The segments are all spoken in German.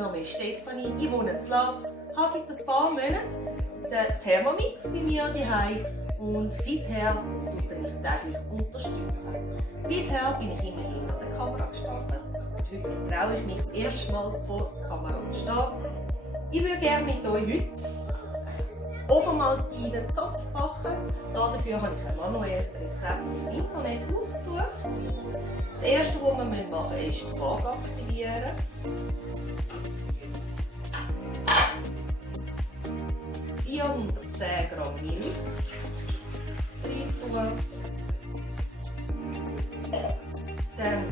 Name ist Stefanie, ich wohne in Labs, habe seit ein paar Monaten den Thermomix bei mir daheim und seither unterstütze ich täglich unterstützen. Bisher bin ich immer hinter der Kamera gestanden. Heute traue ich mich das erste Mal vor der Kamera zu stehen. Ich würde gerne mit euch heute Ofenmaltinen Zopf backen. Dafür habe ich ein manuelles Rezept im Internet ausgesucht. Das erste, was wir machen müssen, ist die Waage aktivieren. ...410 Gramm Milch rein tun. Dann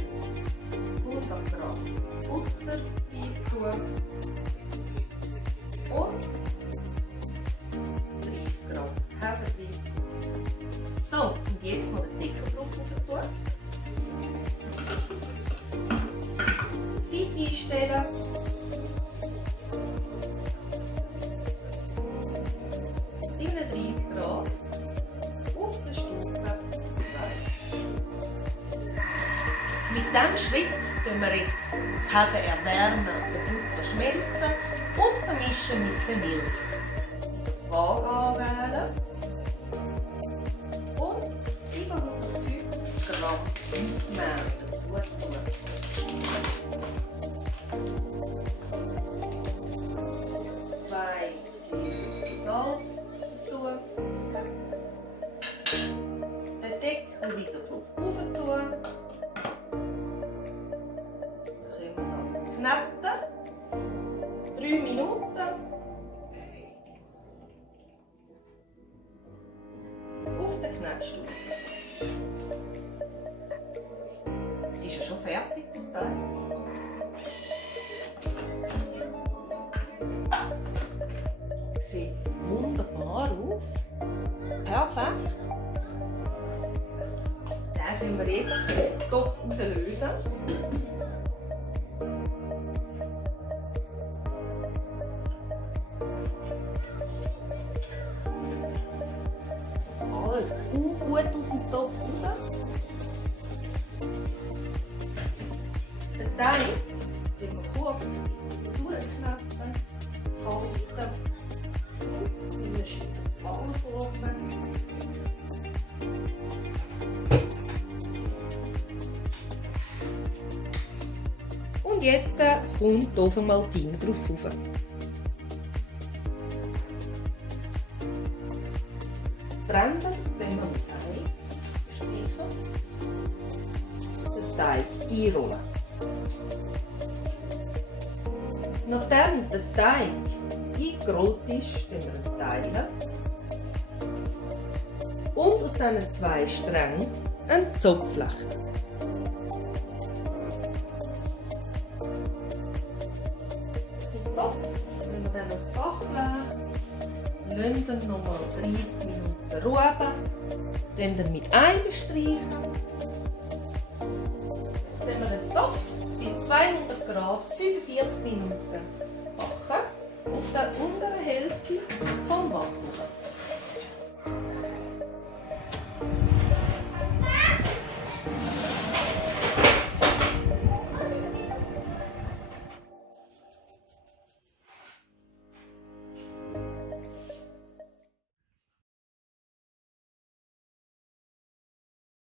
100 Gramm Butter rein tun. Und 30 Gramm Hefe. So, und jetzt noch den Deckel drauf tun. Zeit einstellen. Grad auf der Stufe 2. Mit diesem Schritt erwärmen wir jetzt die Hefe erwärmen, den Butter schmelzen und vermischen mit der Milch. Die Waage anwählen und 750 Gramm Weissmehl dazu tun. Salz dazu. Den Deckel wieder drauf tun. Dann können wir das kneten. 3 Minuten. Auf der Knetstufe. Jetzt ist er schon fertig, der Teig. Sieht wunderbar aus. Perfekt. Den können wir jetzt aus dem Topf rauslösen. Alles gut aus dem Topf raus. Den Teig den wir kurz durchknappen, falten und in eine schöne Ball formen. Und jetzt kommt die Ofenmaltine drauf rauf. Die Ränder wir mit Ei streifen. Den Teig einrollen. Nachdem der Teig eingerollt ist, wir ihn teilen. Und aus diesen 2 Strängen einen Zopf flechten. Den Zopf nehmen wir dann aufs Backblech, lassen ihn nochmal 30 Minuten ruhen, dann mit Ei bestreichen. Jetzt nehmen wir den Zopf bei 200 Grad 45 Minuten backen auf der unteren Hälfte vom Backofen.